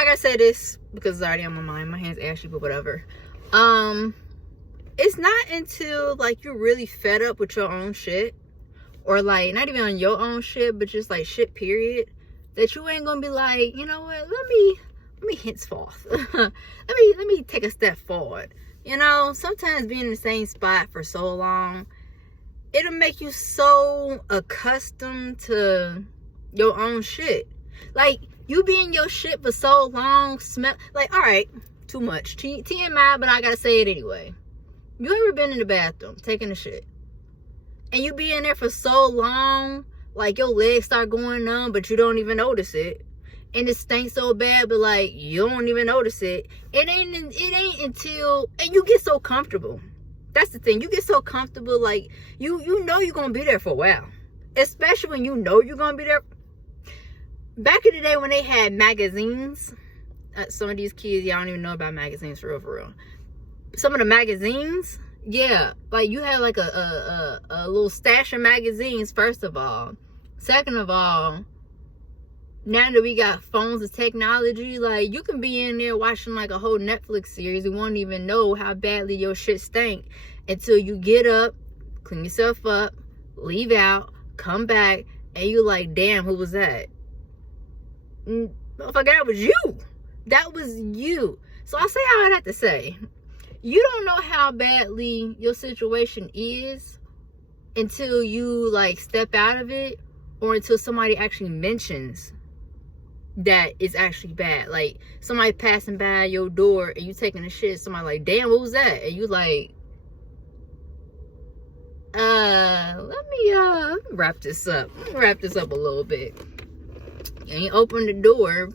I gotta say this because it's already on my mind. My hand's ashy, but whatever. It's not until like you're really fed up with your own shit, or like not even on your own shit, but just like shit period, that you ain't gonna be like, you know what, let me henceforth let me take a step forward. You know, sometimes being in the same spot for so long, it'll make you so accustomed to your own shit. Like, you be in your shit for so long, smell like, all right, too much TMI, but I gotta say it anyway. You ever been in the bathroom taking a shit, and you be in there for so long, like your legs start going numb, but you don't even notice it, and it stinks so bad, but like you don't even notice it. It ain't until, and you get so comfortable. That's the thing. You get so comfortable, like you know you're gonna be there for a while, especially when you know you're gonna be there. Back in the day when they had magazines, some of these kids, y'all don't even know about magazines for real. Some of the magazines, yeah, like you have like a little stash of magazines, first of all. Second of all, now that we got phones and technology, like you can be in there watching like a whole Netflix series and won't even know how badly your shit stank until you get up, clean yourself up, leave out, come back, and you like, damn, who was that? Motherfucker, that was you. That was you. So I say all I have to say. You don't know how badly your situation is until you like step out of it, or until somebody actually mentions that it's actually bad. Like somebody passing by your door and you taking a shit, somebody like, damn, what was that? And you like, let me wrap this up. Let me wrap this up a little bit. You ain't open the door.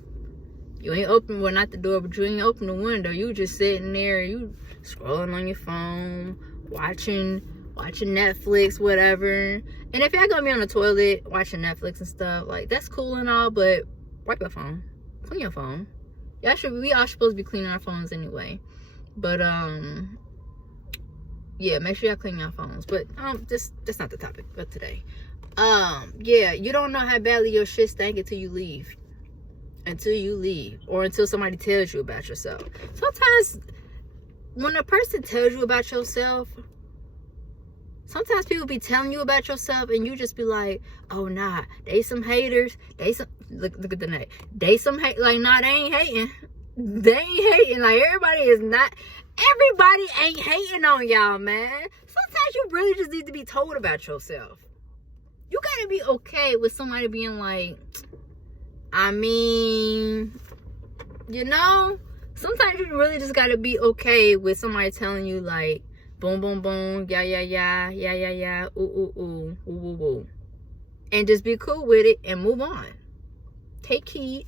You ain't open, well, not the door, but you ain't open the window. You just sitting there, you scrolling on your phone, watching Netflix, whatever. And if y'all gonna be on the toilet watching Netflix and stuff, like that's cool and all, but wipe your phone, clean your phone. We all supposed to be cleaning our phones anyway. But yeah, make sure y'all clean your phones. But that's not the topic of today. Yeah, you don't know how badly your shit stank until you leave. Or until somebody tells you about yourself. Sometimes when a person tells you about yourself, sometimes people be telling you about yourself and you just be like, oh nah, they some haters. Look at the name. They some hate, like, nah, they ain't hating. They ain't hating. Like, everybody ain't hating on y'all, man. Sometimes you really just need to be told about yourself. You gotta be okay with somebody being like, I mean, you know, sometimes you really just gotta be okay with somebody telling you like, boom, boom, boom, yeah, ooh, ooh. And just be cool with it and move on. Take heed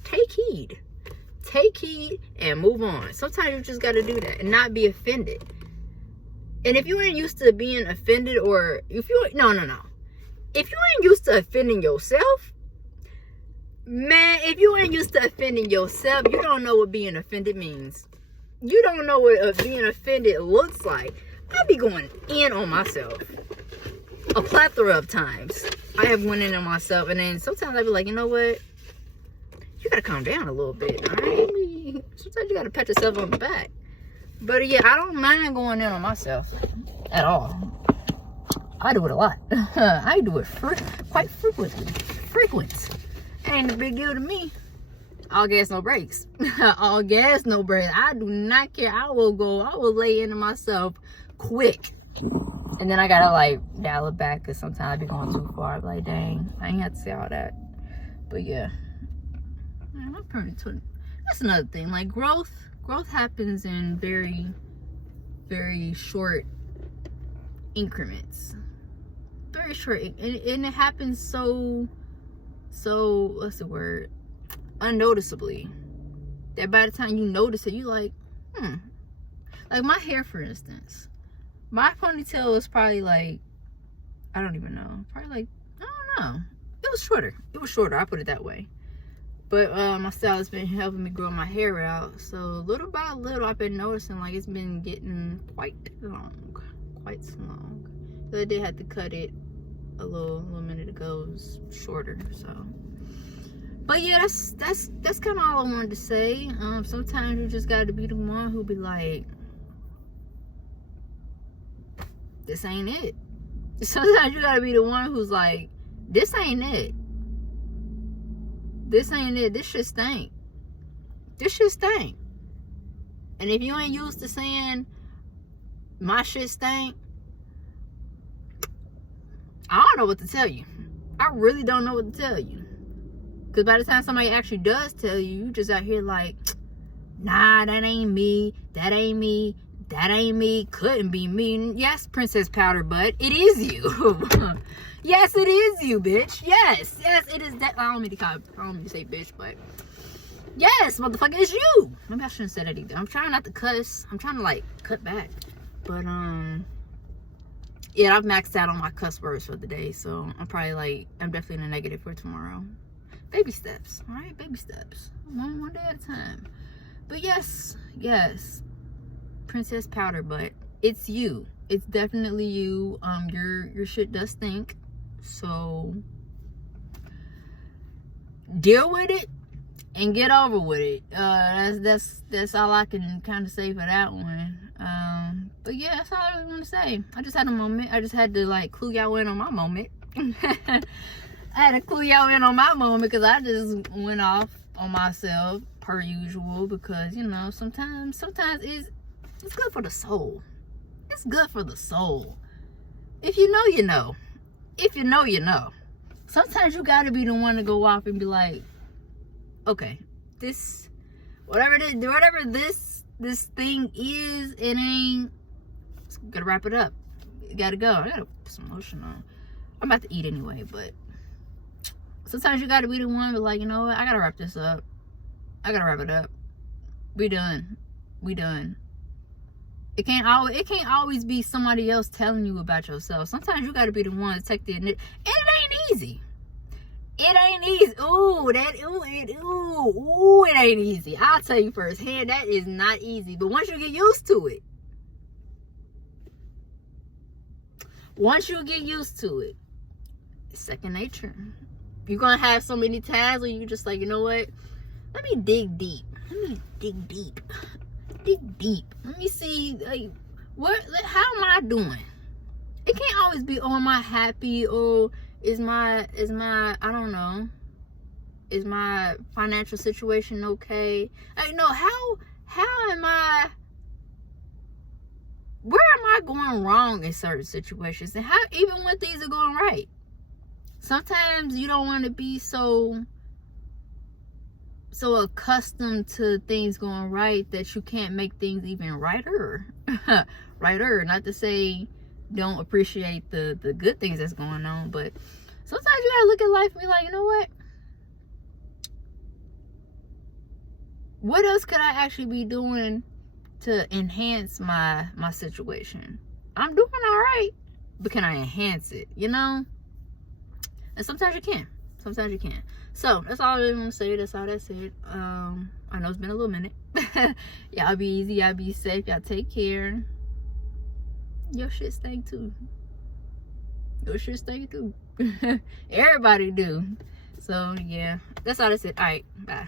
and move on. Sometimes you just gotta do that and not be offended. And if you ain't used to being offended, or if you ain't used to offending yourself, man, if you ain't used to offending yourself, you don't know what being offended means. You don't know what being offended looks like. I be going in on myself a plethora of times. I have went in on myself, and then sometimes I be like, you know what? You gotta calm down a little bit, all right? Sometimes you gotta pat yourself on the back. But yeah, I don't mind going in on myself at all. I do it a lot. I do it quite frequent. Ain't a big deal to me. All gas, no brakes. All gas, no brakes. I do not care. I will lay into myself quick. And then I gotta like dial it back, because sometimes I be going too far. I'm like, dang, I ain't have to say all that. But yeah. Man, that's another thing. Like growth happens in very, very short increments. Very short. And it happens so what's the word, unnoticeably, that by the time you notice it, you like, like my hair, for instance. My ponytail is probably like, I don't even know, probably like, I don't know, it was shorter, I put it that way. But my stylist been helping me grow my hair out, so little by little I've been noticing like it's been getting quite long. So I did have to cut it a little minute ago. It was shorter, so But yeah, that's kind of all I wanted to say. Sometimes you just got to be the one who be like, this ain't it. Sometimes you got to be the one who's like, this ain't it. This ain't it. This shit stink. This shit stink. And if you ain't used to saying my shit stink, I don't know what to tell you. I really don't know what to tell you. Because by the time somebody actually does tell you, you just out here like, nah, that ain't me. That ain't me. That ain't me. Couldn't be me. Yes, Princess Powder Butt, it is you. Yes, it is you, bitch. Yes, it is that. I don't mean to say bitch, but yes, motherfucker, it's you. Maybe I shouldn't say that either. I'm trying not to cuss. I'm trying to like cut back. But yeah, I've maxed out on my cuss words for the day, so I'm definitely in the negative for tomorrow. Baby steps, all right? Baby steps. One day at a time. But yes, Princess Powder Butt, it's you. It's definitely you. Your shit does stink. So deal with it and get over with it. That's all I can kind of say for that one. But yeah, that's all I really want to say. I just had a moment. I just had to like clue y'all in on my moment. I had to clue y'all in on my moment because I just went off on myself per usual, because you know sometimes it's good for the soul. It's good for the soul. If you know, you know. If you know, you know. Sometimes you gotta be the one to go off and be like, okay, this whatever this thing is, it ain't. Gotta wrap it up. You gotta go. I gotta put some lotion on. I'm about to eat anyway, but sometimes you gotta be the one, but like, you know what? I gotta wrap this up. I gotta wrap it up. We done. It can't always be somebody else telling you about yourself. Sometimes you gotta be the one to take the initiative. And it ain't easy. It ain't easy. It ain't easy. I'll tell you firsthand, that is not easy. But once you get used to it, it's second nature. You're gonna have so many times where you just like, you know what? Let me dig deep. Let me see, like, how am I doing? It can't always be, oh, am I happy? Or is my I don't know, is my financial situation okay? Like, no, how am I, where am I going wrong in certain situations? And how, even when things are going right, sometimes you don't want to be so accustomed to things going right that you can't make things even righter. Not to say don't appreciate the good things that's going on, but sometimes you gotta look at life and be like, you know what else could I actually be doing to enhance my situation? I'm doing all right, but can I enhance it, you know? And sometimes you can. So that's all I really want to say. That's all that's it. I know it's been a little minute. Y'all be easy, y'all be safe, y'all take care. Your shit stink too. Everybody do. So yeah, that's all that's it. All right, bye.